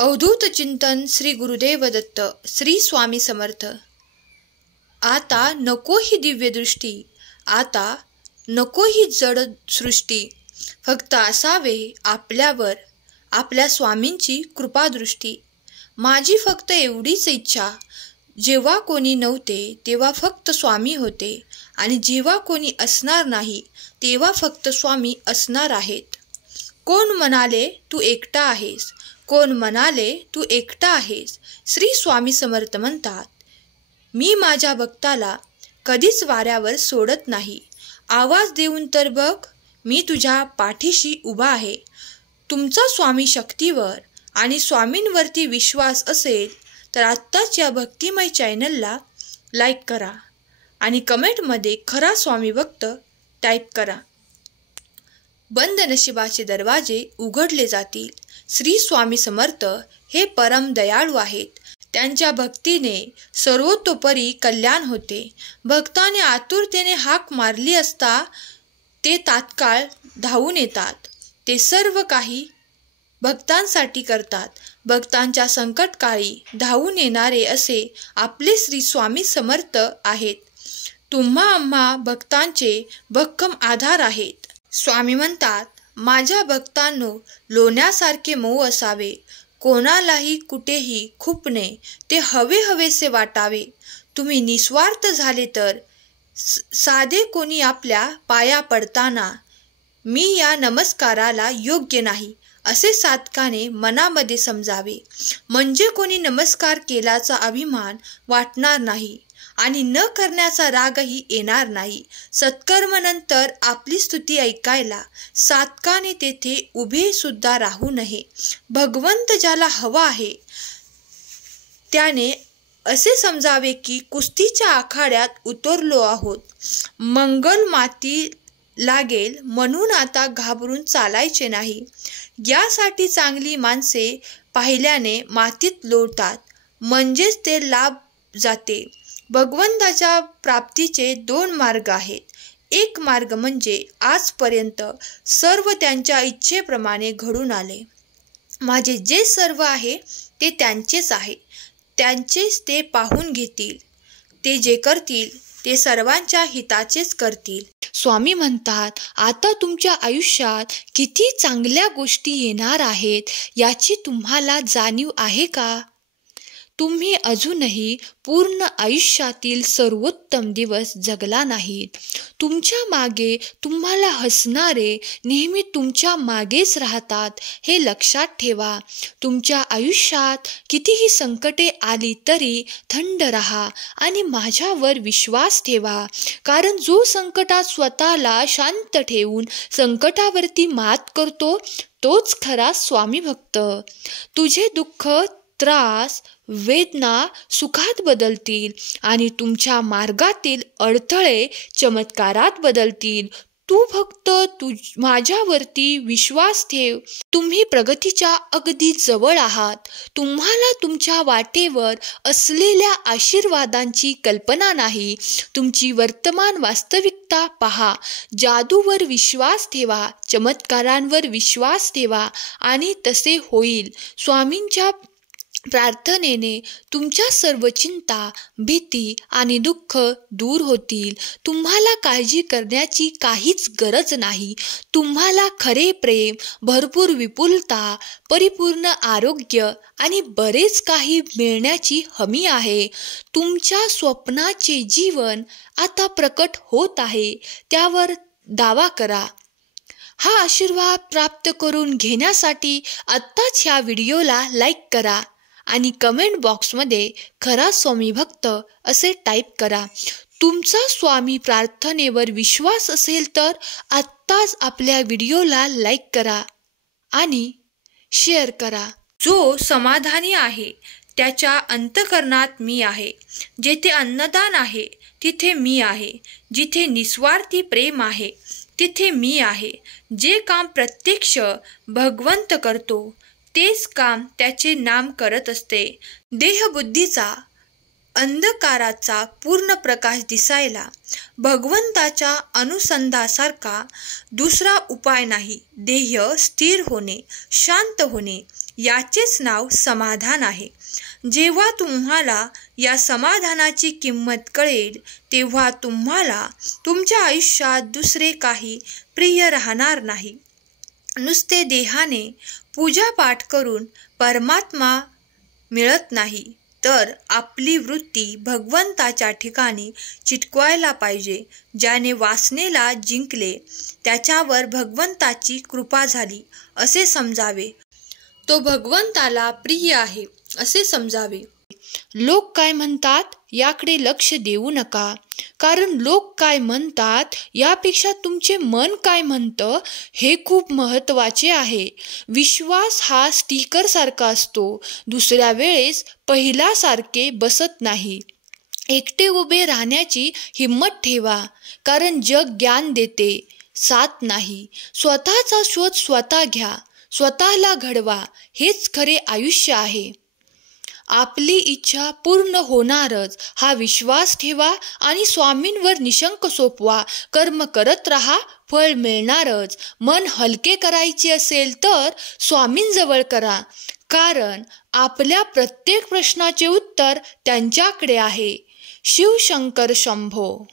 अवधूत चिंतन श्री गुरुदेव दत्त श्री स्वामी समर्थ। आता नको ही दिव्य दृष्टी, आता नको ही जड सृष्टी, फक्त असावे आपल्यावर आपल्या स्वामींची कृपादृष्टी। माझी फक्त एवढीच इच्छा, जेव्हा कोणी नव्हते तेव्हा फक्त स्वामी होते, आणि जेव्हा कोणी असणार नाही तेव्हा फक्त स्वामी असणार आहेत। कोण म्हणाले तू एकटा आहेस, कोण म्हणाले तू एकटा आहेस, श्री स्वामी समर्थ म्हणतात, मी माझ्या भक्ताला कधीच वाऱ्यावर सोडत नाही। आवाज देऊन तर बघ, मी तुझ्या पाठीशी उभा आहे। तुमचा स्वामी शक्तीवर आणि स्वामींवरती विश्वास असेल तर आत्ताच या भक्तिमय चॅनलला लाईक करा आणि कमेंटमध्ये खरा स्वामी भक्त टाईप करा। बंद नशिबाचे दरवाजे उघडले जातील। श्री स्वामी समर्थ हे परम दयाळू आहेत। त्यांच्या भक्तीने सर्वतोपरी कल्याण होते। भक्ताने आतुरतेने हाक मारली असता ते तात्काळ धावून येतात। ते सर्व काही भक्तांसाठी करतात। भक्तांच्या संकटकाळी धावून येणारे असे आपले श्री स्वामी समर्थ आहेत। तुम्हा आम्हा भक्तांचे भक्कम आधार आहेत। स्वामी म्हणतात, माझ्या भक्तांनो, लोण्यासारखे मऊ असावे, कोणालाही कुठेही खुपणे ते हवे हवेसे वाटावे। तुम्ही निस्वार्थ झाले तर साधे कोणी आपल्या पाया पडताना मी या नमस्काराला योग्य नाही असे साधकाने मनामध्ये समजावे, म्हणजे कोणी नमस्कार केल्याचा अभिमान वाटणार नाही आणि न करण्याचा रागही येणार नाही। सत्कर्मानंतर आपली स्तुती ऐकायला साधकाने तेथे उभे सुद्धा राहू नये। भगवंत ज्याला हवा आहे त्याने असे समजावे की कुस्तीच्या आखाड्यात उतरलो आहोत, मंगल माती लागेल म्हणून आता घाबरून चालायचे नाही। यासाठी चांगली माणसे पाहिल्याने मातीत लोळतात, म्हणजेच ते लाभ जाते। भगवंताच्या प्राप्तीचे दोन मार्ग आहेत। एक मार्ग म्हणजे आजपर्यंत सर्व त्यांच्या इच्छेप्रमाणे घडून आले। माझे जे सर्व आहे ते त्यांचेच आहे, त्यांचेच ते पाहून घेतील। ते जे करतील ते सर्वांच्या हिताचेच करतील। स्वामी म्हणतात, आता तुमच्या आयुष्यात किती चांगल्या गोष्टी येणार आहेत याची तुम्हाला जाणीव आहे का? तुम्ही अजूनही पूर्ण आयुष्यातील सर्वोत्तम दिवस जगला नाहीत। तुमच्या मागे तुम्हाला हसणारे नेहमी तुमच्या मागेच राहतात हे लक्षात ठेवा। तुमच्या आयुष्यात कितीही संकटे आली तरी थंड राहा आणि माझ्यावर विश्वास ठेवा, कारण जो संकटात स्वतःला शांत ठेवून संकटावरती मात करतो तोच खरा स्वामी भक्त। तुझे दुःख, त्रास, वेदना सुखात बदलतील आणि तुमच्या मार्गातील अडथळे चमत्कारात बदलतील। तू फक्त माझ्यावरती विश्वास ठेव। तुम्ही प्रगतीच्या अगदी जवळ आहात। तुम्हाला तुमच्या वाटेवर असलेल्या आशीर्वादांची कल्पना नाही। तुमची वर्तमान वास्तविकता पहा। जादूवर विश्वास ठेवा, चमत्कारांवर विश्वास ठेवा आणि तसे होईल। स्वामींच्या प्रार्थनेने तुमच्या सर्व चिंता, भीती आणि दुःख दूर होतील। तुम्हाला काळजी करण्याची काहीच गरज नाही। तुम्हाला खरे प्रेम, भरपूर विपुलता, परिपूर्ण आरोग्य आणि बरेच काही मिळण्याची हमी आहे। तुमच्या स्वप्नाचे जीवन आता प्रकट होत आहे, त्यावर दावा करा। हा आशीर्वाद प्राप्त करून घेण्यासाठी आत्ताच ह्या व्हिडिओला लाईक करा आणि कमेंट बॉक्समध्ये खरा स्वामी भक्त असे टाईप करा। तुमचा स्वामी प्रार्थनेवर विश्वास असेल तर आत्ताच आपल्या व्हिडिओला लाईक करा आणि शेअर करा। जो समाधानी आहे त्याच्या अंतःकरणात मी आहे। जेथे अन्नदान आहे तिथे मी आहे। जिथे निस्वार्थी प्रेम आहे तिथे मी आहे। जे काम प्रत्यक्ष भगवंत करतो तेच काम त्याचे नाम करत असते। देहबुद्धीचा अंधकाराचा पूर्ण प्रकाश दिसायला भगवंताच्या अनुसंधानासारखा दुसरा उपाय नाही. ध्येय स्थिर होणे, शांत होणे याचेच नाव समाधान आहे. जेव्हा तुम्हाला या समाधानाची किंमत कळेल तेव्हा तुम्हाला तुमच्या आयुष्यात दुसरे काही प्रिय राहणार नाही. नुसते देहाने पूजापाठ करून परमात्मा मिळत नाही, तर आपली वृत्ती भगवंताच्या ठिकाणी चिटकवायला पाहिजे. ज्याने वासनेला जिंकले त्याच्यावर भगवंताची कृपा झाली असे समजावे. तो भगवंताला प्रिय आहे असे समजावे. लोक काय म्हणतात याकडे लक्ष देऊ नका, कारण लोक काय म्हणतात यापेक्षा तुमचे मन काय म्हणतं हे खूप महत्त्वाचे आहे. विश्वास हा स्टिकरसारखा असतो, दुसऱ्या वेळेस पहिल्यासारखे बसत नाही. एकटे उभे राहण्याची हिंमत ठेवा, कारण जग ज्ञान देते, साथ नाही. स्वतःचा शोध स्वतः घ्या, स्वतःला घडवा, हेच खरे आयुष्य आहे. आपली इच्छा पूर्ण होणारच हा विश्वास ठेवा आणि स्वामींवर निशंक सोपवा. कर्म करत राहा, फळ मिळणारच. मन हलके करायचे असेल तर स्वामींजवळ करा, कारण आपल्या प्रत्येक प्रश्नाचे उत्तर त्यांच्याकडे आहे. शिवशंकर शंभो.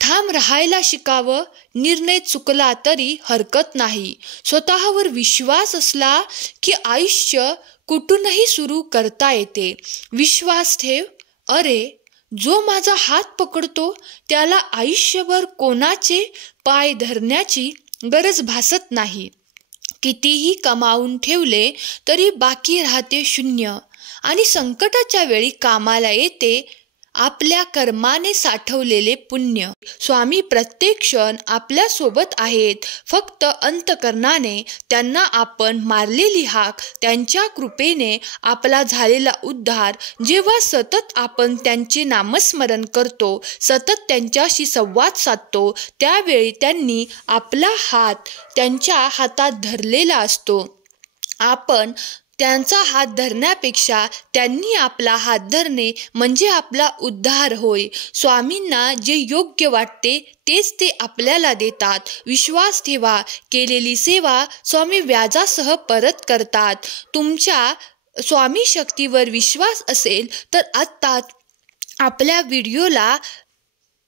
ठाम राहायला शिकावं. निर्णय चुकला तरी हरकत नाही. स्वतःवर विश्वास असला की आयुष्य कुठूनही सुरू करता येते. विश्वास ठेव. अरे, जो माझा हात पकडतो त्याला आयुष्यभर कोणाचे पाय धरण्याची गरज भासत नाही. कितीही कमावून ठेवले तरी बाकी राहते शून्य, आणि संकटाच्या वेळी कामाला येते आपल्या कर्माने साठवलेले पुण्य. स्वामी प्रत्येक क्षण आपल्या सोबत आहेत. फक्त अंतकरणाने त्यांना आपण मारलेली हाक, त्यांच्या कृपेने आपला झालेला उद्धार. जेव्हा सतत आपण त्यांचे नामस्मरण करतो, सतत त्यांच्याशी संवाद साधतो, त्यावेळी त्यांनी आपला हात त्यांच्या हातात धरलेला असतो. आपण त्यांचा हात धरण्यापेक्षा त्यांनी आपला हात धरणे म्हणजे आपला उद्धार होय. स्वामींना जे योग्य वाटते तेच ते आपल्याला देतात. विश्वास ठेवा. केलेली सेवा स्वामी व्याजासह परत करतात. तुमच्या स्वामी शक्तीवर विश्वास असेल तर आत्ताच आपल्या व्हिडिओला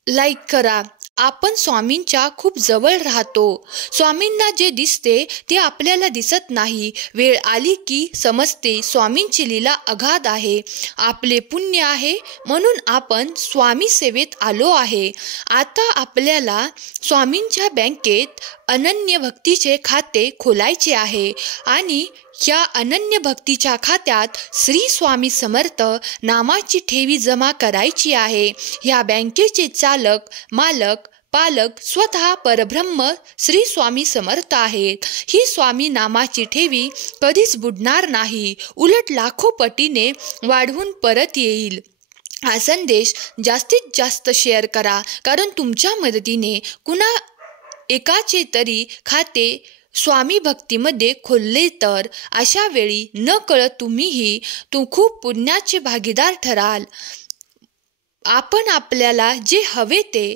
लाईक करा. आपण स्वामींच्या खूप जवळ राहतो. स्वामींना जे दिसते ते आपल्याला दिसत नाही. वेळ आली की समजते स्वामींची लीला अगाध आहे. आपले पुण्य आहे म्हणून आपण स्वामी सेवेत आलो आहे. आता आपल्याला स्वामींच्या बँकेत अनन्य भक्तीचे खाते खोलायचे आहे आणि या अनन्य भक्तीच्या खात्यात श्री स्वामी समर्थ नामाची ठेवी जमा करायची आहे. या बँकेचे चालक, मालक, पालक स्वतः परब्रह्म श्री स्वामी समर्थ आहेत. ही स्वामी नामाची ठेवी कधीच बुडणार नाही, उलट लाखो पटीने वाढवून परत येईल. हा संदेश जास्तीत जास्त शेअर करा, कारण तुमच्या मदतीने कुणा एकाचे तरी खाते स्वामी भक्तीमध्ये खोलले तर अशा वेळी न कळत तुम्हीही खूप पुण्याचे भागीदार ठराल. आपण आपल्याला जे हवे ते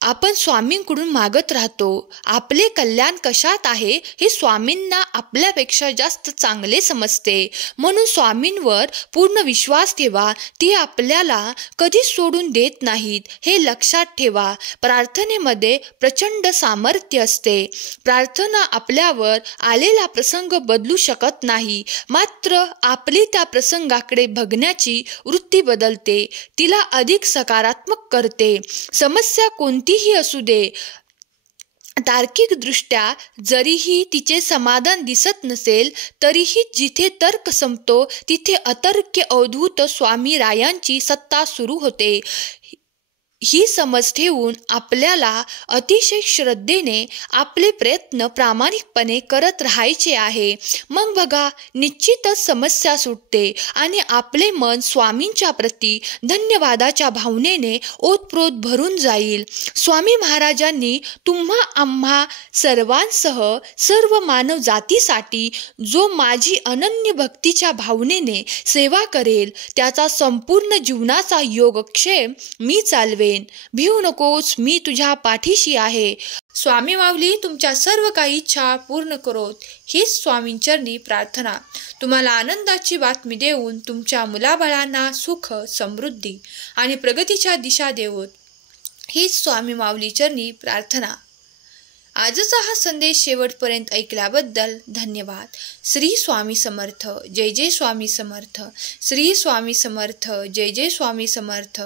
आपण स्वामींकडून मागत राहतो. आपले कल्याण कशात आहे हे स्वामींना आपल्यापेक्षा जास्त चांगले समजते. म्हणून स्वामींवर पूर्ण विश्वास ठेवा. ती आपल्याला कधीच सोडून देत नाहीत हे लक्षात ठेवा. प्रार्थनेमध्ये प्रचंड सामर्थ्य असते. प्रार्थना आपल्यावर आलेला प्रसंग बदलू शकत नाही, मात्र आपली त्या प्रसंगाकडे बघण्याची वृत्ती बदलते, तिला अधिक सकारात्मक करते. समस्या कोणतीही असू दे, तार्किकदृष्ट्या जरीही तिचे समाधान दिसत नसेल तरीही जिथे तर्क संपतो तिथे अतर्क्य अवधूत स्वामी रायांची सत्ता सुरू होते. ही समज ठेवून आपल्याला अतिशय श्रद्धेने आपले प्रयत्न प्रामाणिकपणे करत राहायचे आहे. मग बघा, निश्चितच समस्या सुटते आणि आपले मन स्वामींच्या प्रती धन्यवादाच्या भावनेने ओतप्रोत भरून जाईल. स्वामी महाराजांनी तुम्हा आम्हा सर्वांसह सर्व मानव जातीसाठी जो माझी अनन्य भक्तीच्या भावनेने सेवा करेल त्याचा संपूर्ण जीवनाचा योगक्षेम मी चालवेन. भिवू नकोस, मी तुझ्या पाठीशी आहे. स्वामी माऊली तुमच्या सर्व काही इच्छा पूर्ण करोत, हीच स्वामींचरणी प्रार्थना. तुम्हाला आनंदाची बातमी देऊन तुमच्या मुलाबाळांना सुख, समृद्धी आणि प्रगतीच्या दिशा देवोत, हीच स्वामी माऊली चरणी प्रार्थना. आजचा हा संदेश शेवटपर्यंत ऐकल्याबद्दल धन्यवाद. श्री स्वामी समर्थ. जय जय स्वामी समर्थ. श्री स्वामी समर्थ. जय जय स्वामी समर्थ.